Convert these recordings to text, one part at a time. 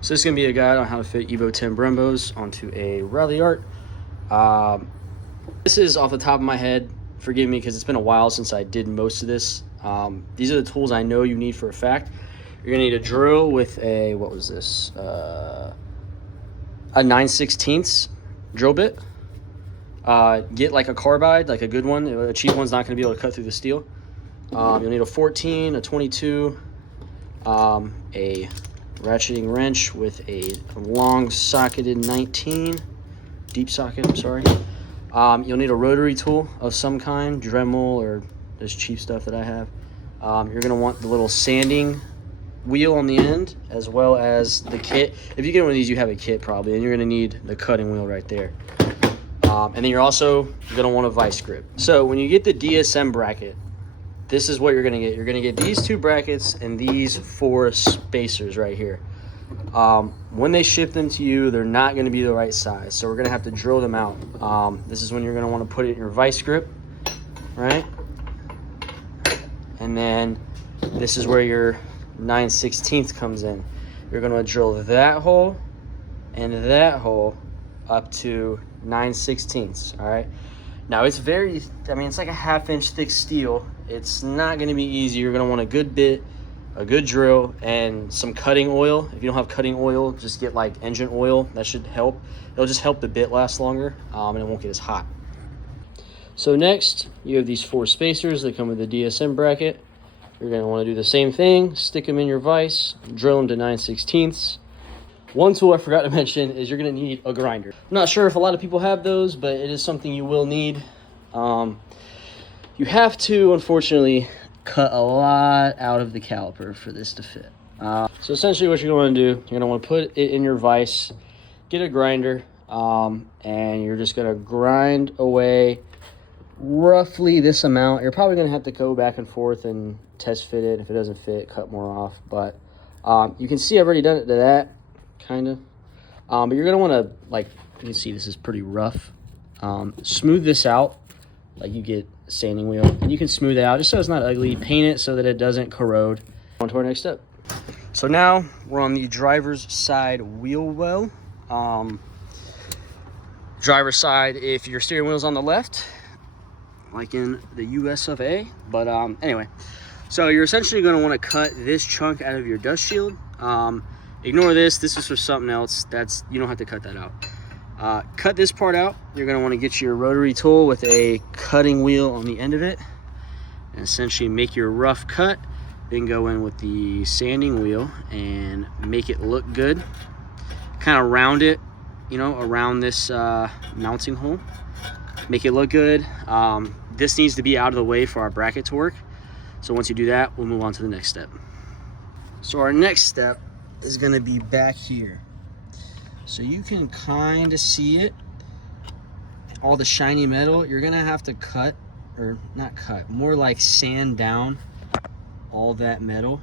So this is going to be a guide on how to fit Evo 10 Brembos onto a Ralliart. This is off the top of my head. Forgive me because it's been a while since I did most of this. These are the tools I know you need for a fact. You're going to need a drill with a, what was this? A 9/16 drill bit. Get like a carbide, like a good one. A cheap one's not going to be able to cut through the steel. You'll need a 14, a 22, a ratcheting wrench with a long socketed 19, deep socket, I'm sorry. You'll need a rotary tool of some kind, Dremel or this cheap stuff that I have. You're going to want the little sanding wheel on the end, as well as the kit. If you get one of these, you have a kit probably, and you're going to need the cutting wheel right there. And then you're also going to want a vice grip. So when you get the DSM bracket, this is what you're going to get. You're going to get these 2 brackets and these 4 spacers right here. When they ship them to you, they're not going to be the right size, so we're going to have to drill them out. This is when you're going to want to put it in your vice grip, right? And then this is where your 9/16 comes in. You're going to drill that hole and that hole up to 9/16, all right? Now it's very, it's like a 1/2 inch thick steel. It's not going to be easy. You're going to want a good bit, a good drill, and some cutting oil. If you don't have cutting oil, just get like engine oil. That should help. It'll just help the bit last longer, and it won't get as hot. So next, you have these 4 spacers that come with the DSM bracket. You're going to want to do the same thing. Stick them in your vise, drill them to 9/16. One tool I forgot to mention is you're going to need a grinder. I'm not sure if a lot of people have those, but it is something you will need. You have to, unfortunately, cut a lot out of the caliper for this to fit. So essentially what you're going to do, you're going to want to put it in your vise, get a grinder, and you're just going to grind away roughly this amount. You're probably going to have to go back and forth and test fit it. If it doesn't fit, cut more off. But you can see I've already done it to that, kind of. But you're going to want to, like, you can see this is pretty rough. Smooth this out, like you get a sanding wheel, and you can smooth it out just so it's not ugly. Paint it so that it doesn't corrode. On to our next step. So now we're on the driver's side wheel well. Driver's side, if your steering wheel's on the left, like in the US of A. But anyway, so you're essentially going to want to cut this chunk out of your dust shield. Ignore this. This is for something else. You don't have to cut that out. Cut this part out. You're going to want to get your rotary tool with a cutting wheel on the end of it and essentially make your rough cut. Then go in with the sanding wheel and make it look good. Kind of round it, around this mounting hole. Make it look good. This needs to be out of the way for our bracket to work. So once you do that, we'll move on to the next step. So our next step is going to be back here. So you can kind of see it, all the shiny metal. You're going to have to cut, or not cut, more like sand down all that metal.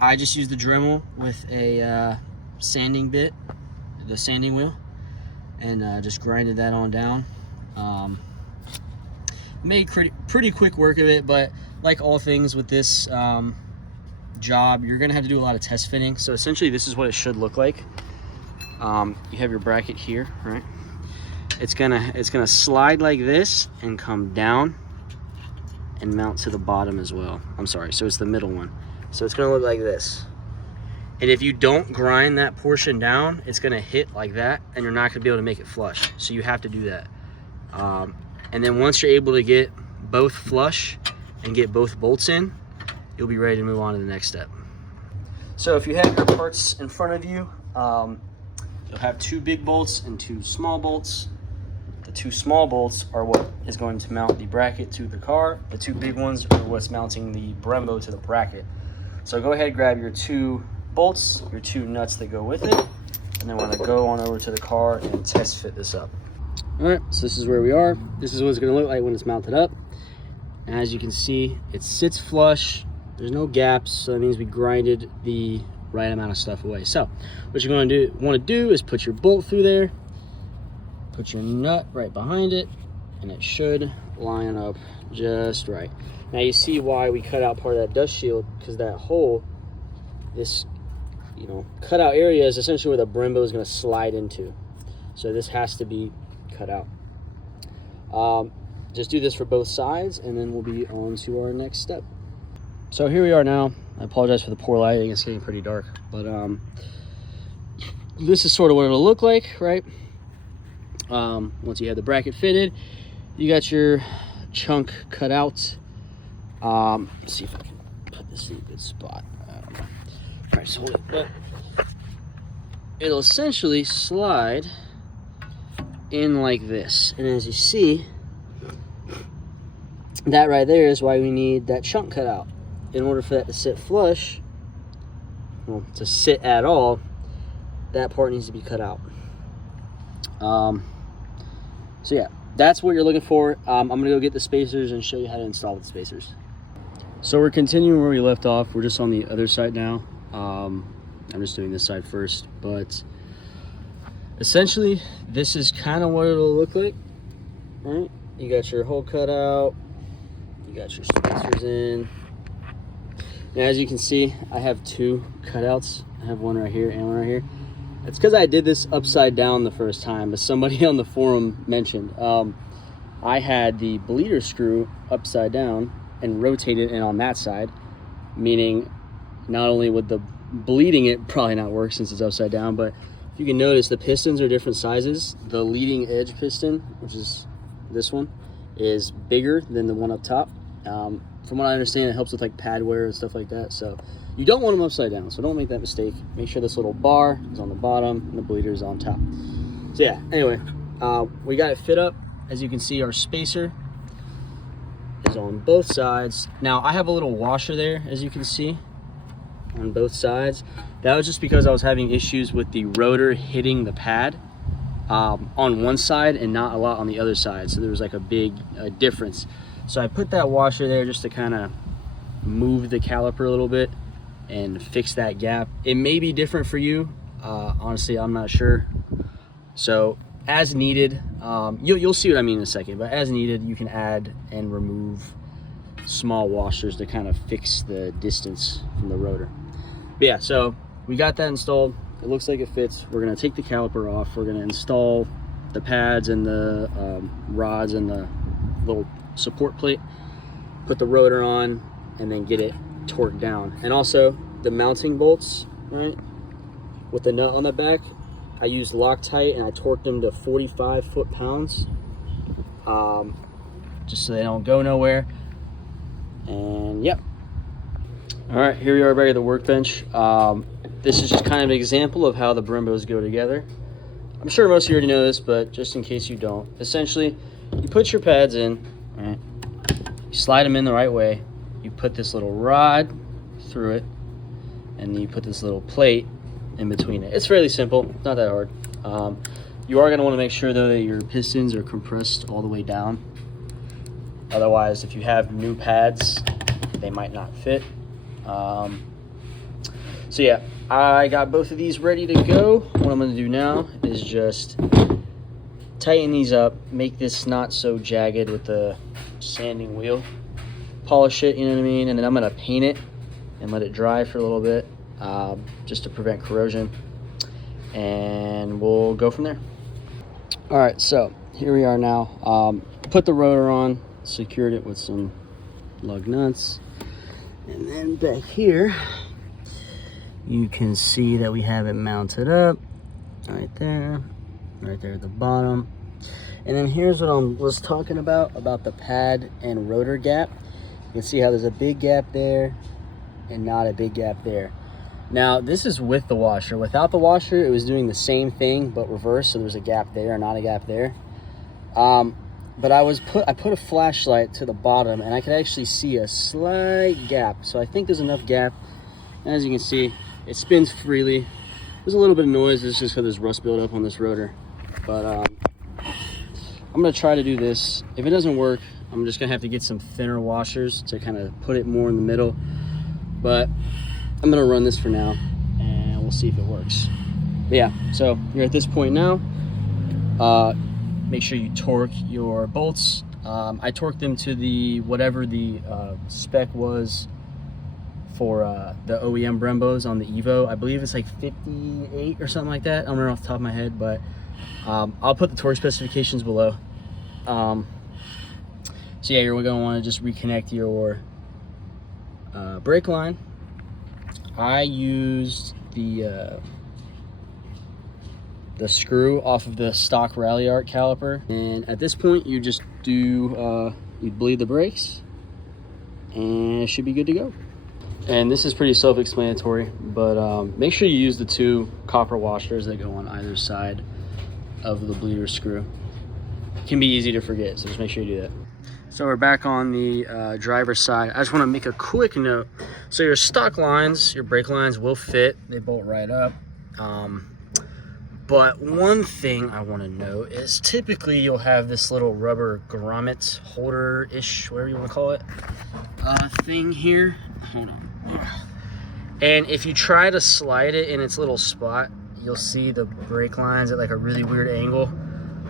I just used the Dremel with a sanding bit, the sanding wheel, and just grinded that on down. Made pretty quick work of it, but like all things with this job, you're gonna have to do a lot of test fitting. So essentially this is what it should look like. You have your bracket here, right? It's gonna slide like this and come down and mount to the bottom as well. I'm sorry, so it's the middle one. So it's gonna look like this. And if you don't grind that portion down, it's gonna hit like that, and you're not gonna be able to make it flush. So you have to do that. And then once you're able to get both flush and get both bolts in, you'll be ready to move on to the next step. So if you have your parts in front of you, you'll have 2 big bolts and 2 small bolts. The 2 small bolts are what is going to mount the bracket to the car. The 2 big ones are what's mounting the Brembo to the bracket. So go ahead, grab your 2 bolts, your 2 nuts that go with it, and then we're gonna go on over to the car and test fit this up. All right, so this is where we are. This is what it's gonna look like when it's mounted up. And as you can see, it sits flush. There's no gaps, so that means we grinded the right amount of stuff away. So what you're going to want to do is put your bolt through there, put your nut right behind it, and it should line up just right. Now you see why we cut out part of that dust shield, because that hole this, you know, cutout area is essentially where the Brembo is going to slide into. So this has to be cut out. Just do this for both sides, and then we'll be on to our next step. So here we are now. I apologize for the poor lighting. It's getting pretty dark, but this is sort of what it'll look like, right? Once you have the bracket fitted, you got your chunk cut out. Let's see if I can put this in a good spot. I don't know. All right, so hold it. But it'll essentially slide in like this, and as you see, that right there is why we need that chunk cut out. In order for that to sit flush, well, to sit at all, that part needs to be cut out. So yeah, that's what you're looking for. I'm gonna go get the spacers and show you how to install the spacers. So we're continuing where we left off. We're just on the other side now. I'm just doing this side first, but essentially this is kind of what it'll look like, right? You got your hole cut out, you got your spacers in. Now, as you can see, I have two cutouts. I have one right here and one right here. It's because I did this upside down the first time, as somebody on the forum mentioned. I had the bleeder screw upside down and rotated it on that side, meaning not only would the bleeding it probably not work since it's upside down, but if you can notice, the pistons are different sizes. The leading edge piston, which is this one, is bigger than the one up top. From what I understand, it helps with like pad wear and stuff like that. So you don't want them upside down, so don't make that mistake. Make sure this little bar is on the bottom and the bleeder is on top. So yeah, anyway, we got it fit up. As you can see, our spacer is on both sides. Now I have a little washer there, as you can see, on both sides. That was just because I was having issues with the rotor hitting the pad on one side and not a lot on the other side. So there was like a big difference. So I put that washer there just to kind of move the caliper a little bit and fix that gap. It may be different for you. Honestly, I'm not sure. So as needed, you'll see what I mean in a second, but as needed, you can add and remove small washers to kind of fix the distance from the rotor. But yeah, so we got that installed. It looks like it fits. We're gonna take the caliper off. We're gonna install the pads and the rods and the little support plate, put the rotor on, and then get it torqued down. And also the mounting bolts, right, with the nut on the back, I used Loctite and I torqued them to 45 foot-pounds, just so they don't go nowhere. And yep. All right, here we are back at the workbench. This is just kind of an example of how the Brembos go together. I'm sure most of you already know this, but just in case you don't, essentially you put your pads in, right? You slide them in the right way. You put this little rod through it, and then you put this little plate in between it. It's fairly simple, not that hard. You are going to want to make sure though that your pistons are compressed all the way down. Otherwise, if you have new pads, they might not fit. So yeah, I got both of these ready to go. What I'm going to do now is just tighten these up, make this not so jagged with the sanding wheel, polish it, you know what I mean, and then I'm going to paint it and let it dry for a little bit, just to prevent corrosion, and we'll go from there. All right, so here we are now. Put the rotor on, secured it with some lug nuts, and then back here you can see that we have it mounted up right there at the bottom. And then here's what I was talking about the pad and rotor gap. You can see how there's a big gap there and not a big gap there. Now this is with the washer. Without the washer, it was doing the same thing but reverse, so there's a gap there, not a gap there. But I put a flashlight to the bottom and I could actually see a slight gap. So I think there's enough gap. As you can see, it spins freely. There's a little bit of noise. It's just because there's rust buildup on this rotor. But I'm gonna try to do this. If it doesn't work, I'm just gonna have to get some thinner washers to kind of put it more in the middle. But I'm gonna run this for now and we'll see if it works. But yeah, so you're at this point now. Make sure you torque your bolts. I torqued them to the whatever the spec was for the OEM Brembos on the Evo. I believe it's like 58 or something like that. I don't remember off the top of my head, but I'll put the torque specifications below. So yeah, you're going to want to just reconnect your brake line. I used the screw off of the stock Ralliart caliper, and at this point you just do you bleed the brakes and it should be good to go. And this is pretty self-explanatory, but make sure you use the 2 copper washers that go on either side of the bleeder screw. It can be easy to forget, so just make sure you do that. So we're back on the driver's side. I just want to make a quick note. So your stock lines, your brake lines will fit. They bolt right up. But one thing I want to note is typically you'll have this little rubber grommet holder-ish, whatever you want to call it, thing here. Hold on. And if you try to slide it in its little spot, you'll see the brake lines at like a really weird angle.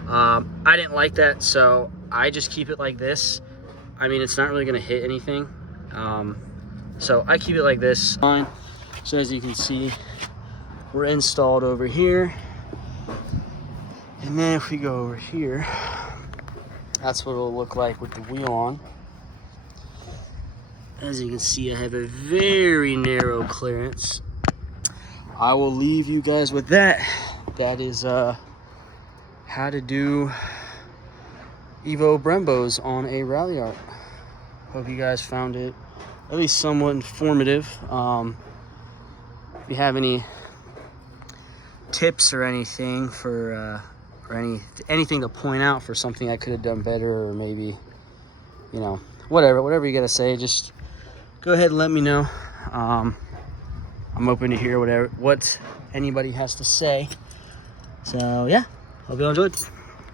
I didn't like that, so I just keep it like this. I mean, it's not really going to hit anything. So I keep it like this. So as you can see, we're installed over here. And then if we go over here, that's what it'll look like with the wheel on. As you can see, I have a very narrow clearance. I will leave you guys with that. That is how to do Evo Brembos on a Ralliart. Hope you guys found it at least somewhat informative. If you have any tips or anything for or anything to point out for something I could have done better, or maybe, you know, whatever you gotta say, just go ahead and let me know. I'm open to hear what anybody has to say. So yeah, hope you all enjoyed.